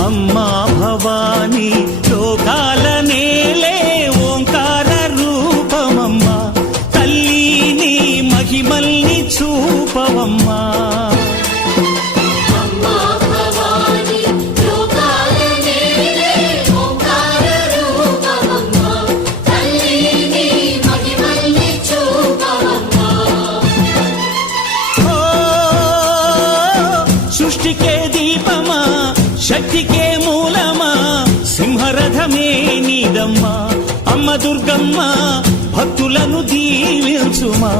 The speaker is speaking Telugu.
అమ్మా భవానీ లోకాల నేలే ఓంకార రూపమమ్మా తల్లి నీ మహిమల్ని చూపవమ్మా సృష్టికే దీపమా శక్తికే మూలమా సింహరథమే నీదమ్మా అమ్మ దుర్గమ్మ భక్తులను దీవించుమా